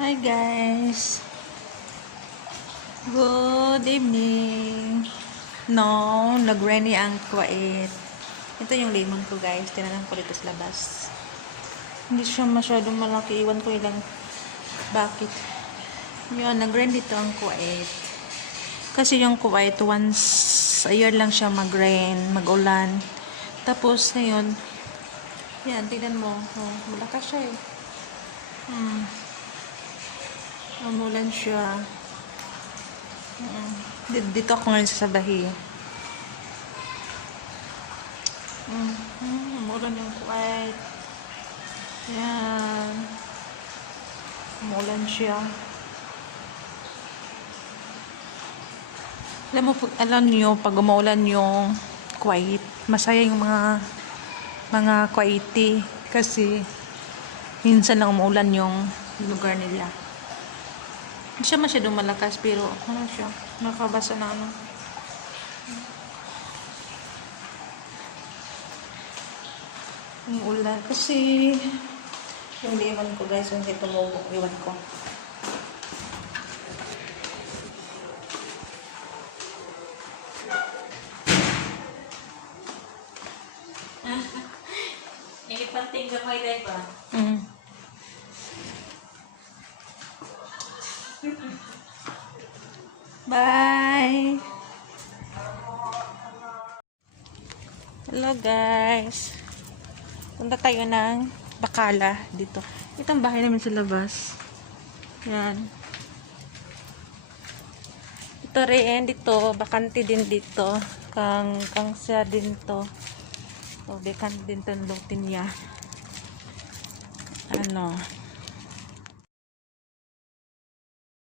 Hi guys, good evening. No, nag-rainy ang Kuwait. Ito yung lemon ko guys, tinanan ko dito sa labas. Hindi siya masyadong malaki, iwan ko ilang bakit. Yun, nag-rain dito ang Kuwait. Kasi yung Kuwait, once a year lang siya mag-rain, mag-ulan. Tapos ngayon, yan, tignan mo, oh, malakas siya eh. Umulan siya. Dito ako ngayon sa Sabahi. Umulan yung Kuwait. Yan. Umulan siya. Alam niyo, pag umulan yung Kuwait, masaya yung mga Kuwaiti. Kasi, minsan lang umulan yung lugar nila. Hindi siya masyadong malakas, pero ano siya, nakabasa na ano. Yung ulan. Kasi, yung iwan ko guys, hindi tumubok iwan ko. Ilipanting ka may life ba? Bye! Hello guys! Punta tayo ng Bakala dito. Itong bahay namin sa labas. Yan. Ito rin dito. Bakante din dito. Kang siya din to. O, bakante din to ng lotin niya. Ano?